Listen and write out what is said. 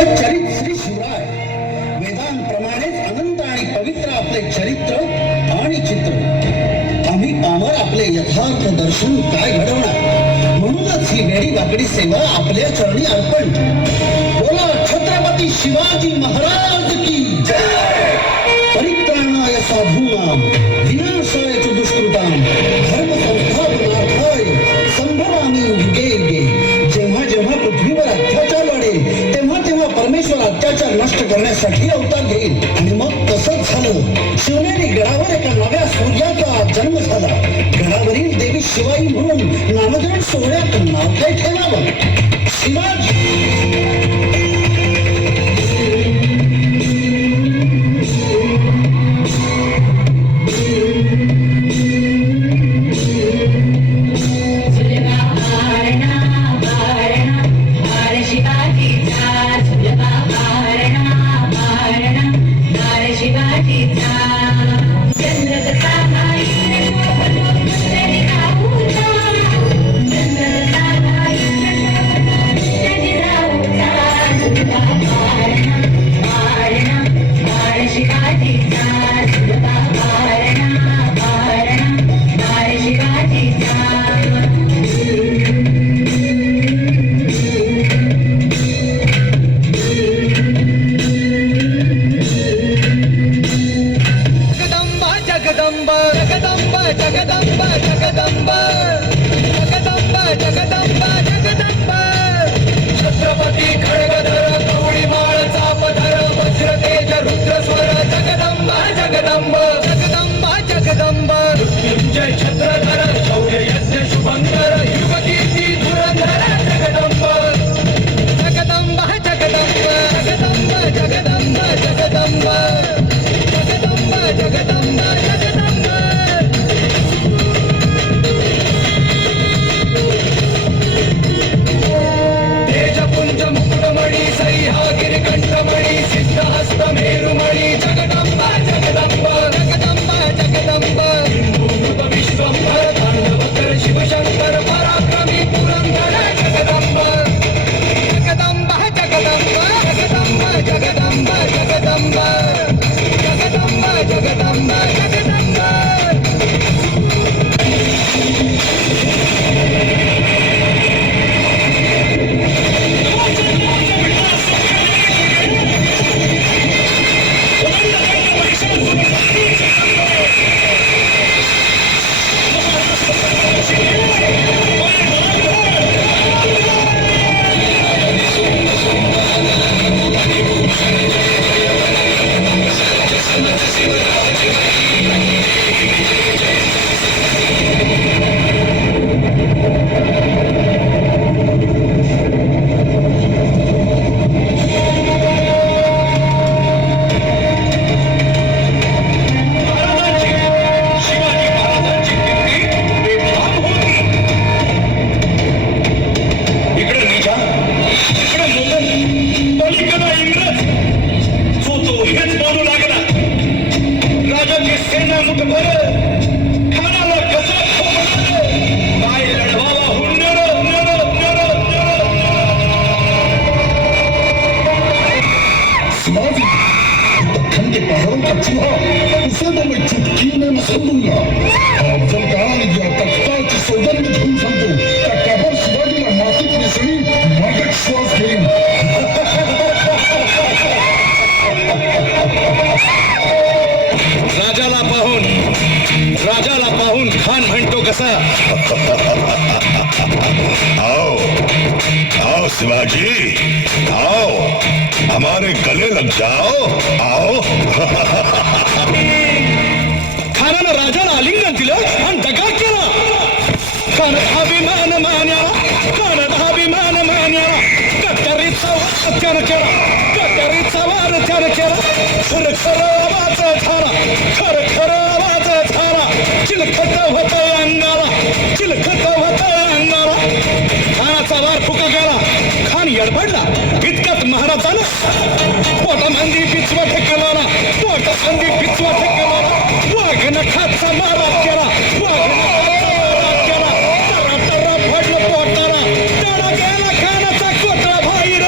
सच्चरित श्री शिवराय वेदांप्रमाणेच अनंत आणि पवित्र आपले चरित्र आणि चित्र आम्ही पामर आपले यथार्थ दर्शन काय घडवणार म्हणूनच ही वेडी वाकडी सेवा आपल्या चरणी अर्पण. बोला छत्रपती शिवाजी महाराज की जय. परित्राणाय साधूनाम विनाशाय च दुष्कृताम धर्म संस्थापनार्थाय संभवामी युगे युगे. जेव्हा जेव्हा पृथ्वीवर अत्याचार वाढेल तेव्हा तेव्हा परमेश्वर अत्याचार नष्ट करण्यासाठी अवतार घेईल. आणि मग तसंच झालं. शिवनेरी गडावर एका नव्या सूर्याचा जन्म झाला. गडावरील देवी शिवाई म्हणून नामकरण सोहळ्यात नाव काय ठेवावं? शिवाजी. राजाला पाहून खान म्हणतो कसा? आओ आओ शिवाजी, आओ हमारे गले लग जाओ, आओ. खानानं राजाला आलिंगन दिलं आणि दगा केला. अभिमान मान्याला, अभिमान मान्याला कट्यारीचा वार त्यानं केला, कट्यारीचा वार त्यानं केला. खरं खरं आवाज झाला, खरं खरं आवाज झाला. चिलखत होत अंगाला, चिलखत होत अंगाला. खानाचा वार फुका गेला. खान यडबडला. इतक्यात महाराजानं पोटामंदी पिचवा ठेकला, पोटामंदी पिचवा ठेकला. वाघ खाचा मारा केला, वाघ केला. तरा तरा फडलं पोटाला. त्याला गेला खानाचा कोटळा बाहेर.